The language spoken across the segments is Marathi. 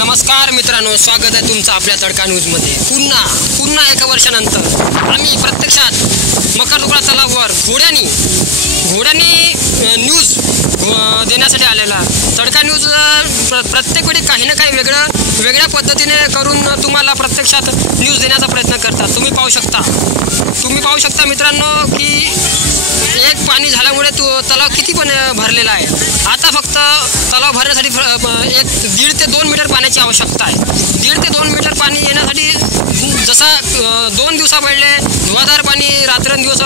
नमस्कार मित्रांनो, स्वागत आहे तुमचं आपल्या तडका न्यूजमध्ये। पुन्हा एका वर्षानंतर आम्ही प्रत्यक्षात मकरदुगडा तलावावर घोड्यानी न्यूज देण्यासाठी आलेला। तडका न्यूज प्रत्येक वेळी काही ना काही वेगळ्या पद्धतीने करून तुम्हाला प्रत्यक्षात न्यूज देण्याचा प्रयत्न करतात। तुम्ही पाहू शकता मित्रांनो की एक पाणी झाल्यामुळे तलाव किती पण भरलेला आहे। आता फक्त तलाव भरण्यासाठी 1.5 ते 2 मीटर पाण्याची आवश्यकता आहे। 1.5 ते 2 मीटर पाणी येण्यासाठी जसं 2 दिवसा पडले धुवाधार पाणी रात्रंदिवस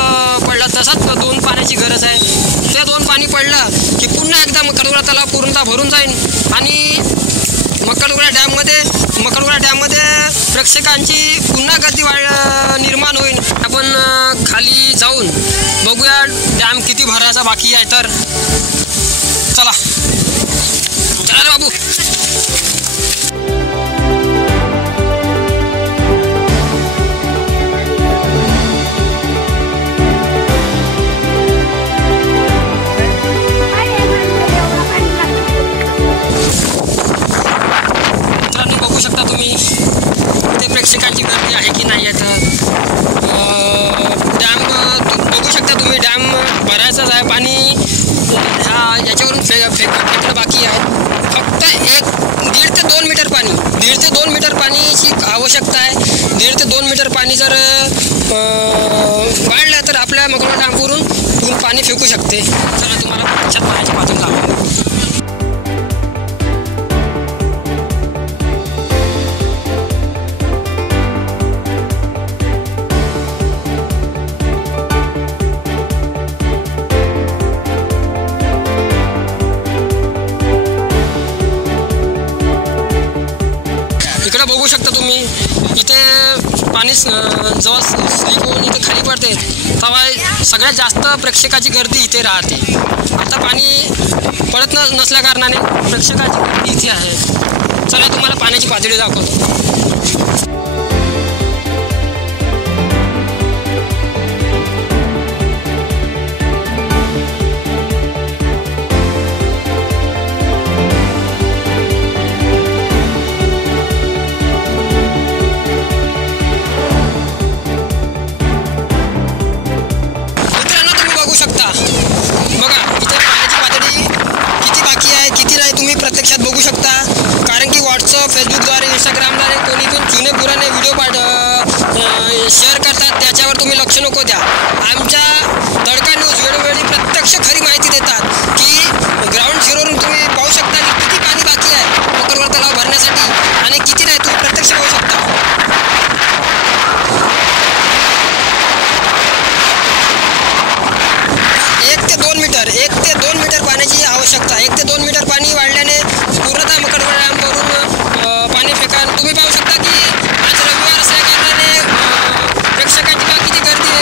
पडलं, तसंच 2 पाण्याची गरज आहे। ते 2 पाणी पडलं की पुन्हा एकदा मकरदुगडा तलाव पूर्णतः भरून जाईल आणि मकरदुगडा डॅममध्ये प्रेक्षकांची पुन्हा गर्दी निर्माण होईल। आपण खाली जाऊन बघूया डॅम किती भरायचा बाकी आहे। तर चला रे बाबू। बघू शकता तुम्ही इथे प्रेक्षकांची गर्दी आहे की नाही आहे। डॅम बघू शकता तुम्ही, डॅम भरायचाच आहे। पाणी याच्यावरून फेकणं बाकी आहे। फक्त 1.5 ते 2 मीटर पाणी, 1.5 ते 2 मीटर पाणीची आवश्यकता आहे। 1.5 ते 2 मीटर पाणी जर वाढलं तर आपल्या मकरदुगडा डॅमवरून पाणी फेकू शकते। चला तुम्हाला प्रत्यक्षात पाण्याच्या पातळी दाखवतो। इकडे बघू शकता तुम्ही, इथे पाणी जेव्हा स्लिप होऊन इथे खाली पडते तेव्हा सगळ्यात जास्त प्रेक्षकाची गर्दी इथे राहते। आता पाणी पडत नसल्या कारणाने प्रेक्षकाची गर्दी इथे आहे। चला तुम्हाला पाण्याची पातळी दाखवतो। प्रत्यक्षात बघू शकता, कारण की व्हॉट्सअप, फेसबुकद्वारे, इंस्टाग्रामद्वारे कोणी पण जुने पुराणे व्हिडिओ शेअर करतात, त्याच्यावर तुम्ही लक्ष नको द्या। आमच्या तडका न्यूज वेळोवेळी प्रत्यक्ष खरी माहिती देतात की ग्राउंड झिरोवरून तुम्ही पाहू शकता की किती पाणी बाकी आहे मकरदुगडा तलाव भरण्यासाठी आणि किती नाही तुम्ही प्रत्यक्ष पाहू शकता। 1 ते 2 मीटर पाण्याची आवश्यकता। 1 ते 2 मीटर पाणी वाढल्याने पूर्णतः मकरदुगडा डॅम भरून पाणी फेका। तुम्ही पाहू शकता की आज रविवार असल्या कारणाने प्रेक्षकांची किती गर्दी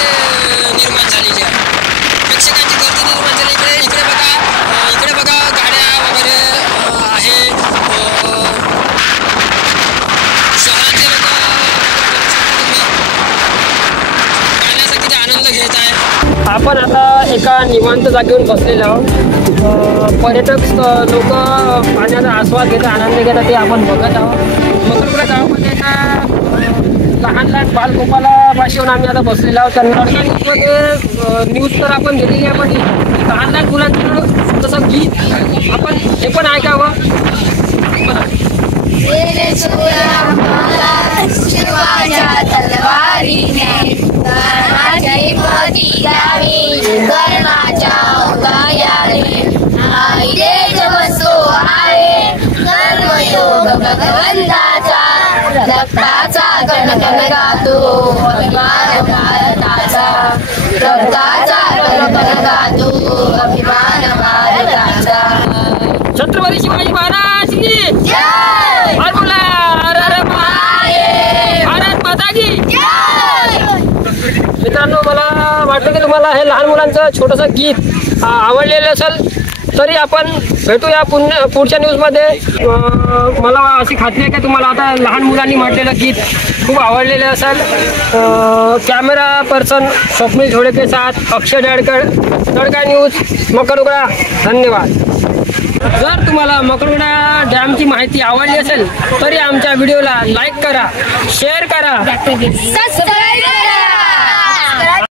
निर्माण झालेली आहे। इकडे बघा गाड्या वगैरे आहे। शहरातले लोक पाण्याचा किती आनंद घेत आहे। आपण आता एका निवांत जागेवर बसलेलो आहोत। पर्यटक लोक पाण्याचा आस्वाद घेतात, आनंद घेतात, ते आपण बघत आहोत। मकरदुगडा गावामध्ये एका लहान बालगोपाला भाषेवर आम्ही आता बसलेलो आहोत। तडका न्यूजमध्ये न्यूज तर आपण दिलेली आहे, पण लहान मुलांचं तसं गीत आपण हे पण ऐकावं। भगवंताचा रक्ताचा कणकण गातो अभिमान भारताचा, रक्ताचा कणकण गातो अभिमान भारताचा। छत्रपती शिवाजी महाराज की जय। भारत माता की जय। मित्रांनो, मला वाटतं की तुम्हाला हे लहान मुलांचं छोटंसं गीत आवडलेलं असेल, तरी आपण भेटूया पुढच्या न्यूजमध्ये। मला अशी खात्री आहे की तुम्हाला आता लहान मुलांनी म्हटलेलं गीत खूप आवडलेलं असेल। कॅमेरा पर्सन स्वप्नील झोडे के साथ अक्षय डड़कर, तडका न्यूज, मकरदुगडा। धन्यवाद। जर तुम्हाला मकरगुडा डॅमची माहिती आवडली असेल तरी आमच्या व्हिडिओला लाईक करा, शेअर करा, सबस्क्राईब